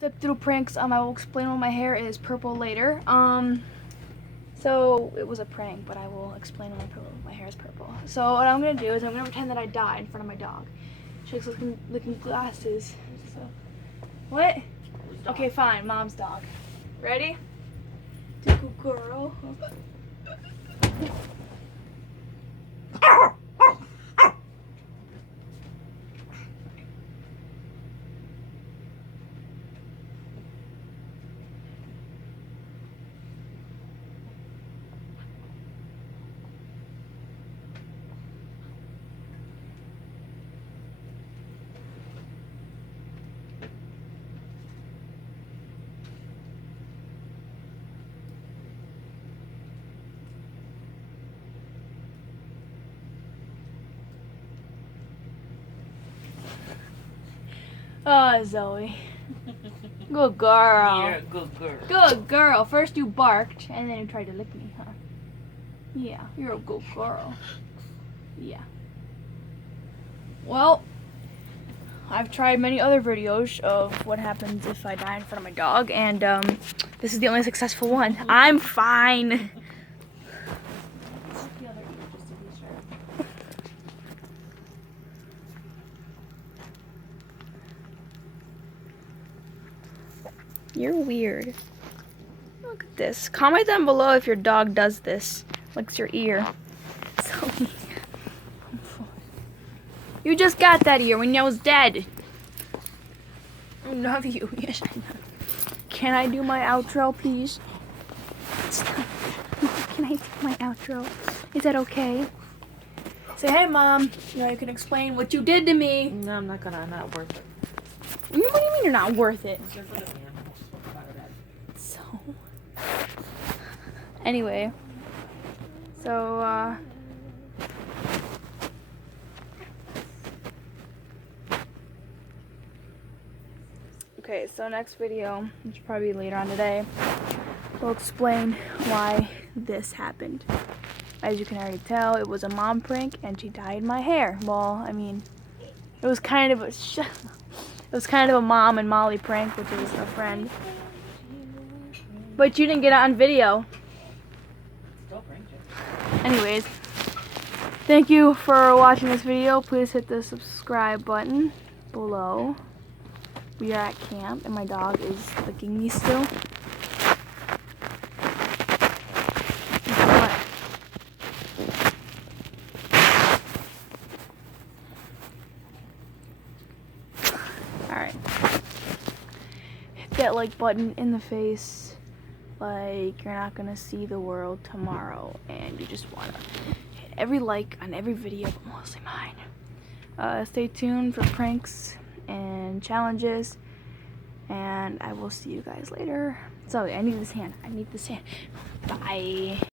Step through pranks. I will explain why my hair is purple later. So it was a prank, but I will explain why my hair is purple. So what I'm gonna do is I'm gonna pretend that I died in front of my dog. She's licking glasses. So what? Okay, fine. Mom's dog. Ready? Good girl. Oh, Zoe. Good girl. You're a good girl. Good girl. First you barked, and then you tried to lick me, huh? Yeah, you're a good girl. Yeah. Well, I've tried many other videos of what happens if I die in front of my dog, and this is the only successful one. I'm fine. You're weird. Look at this. Comment down below if your dog does this. Licks your ear. So you just got that ear when I was dead. I love you. Yes, I know. Can I do my outro, please? Can I do my outro? Is that okay? Say, hey, Mom. You know, you can explain what you did to me. No, I'm not gonna. Not worth it. What do you mean you're not worth it? So, anyway, so, okay, so next video, which will probably be later on today, will explain why this happened. As you can already tell, it was a mom prank, and she dyed my hair. Well, I mean, it was kind of a mom and Molly prank, which is a friend. But you didn't get it on video. Anyways, thank you for watching this video. Please hit the subscribe button below. We are at camp, and my dog is licking me still. Alright. Hit that like button in the face. Like you're not gonna see the world tomorrow, and you just wanna hit every like on every video, but mostly mine. Stay tuned for pranks and challenges, and I will see you guys later. So I need this hand. Bye.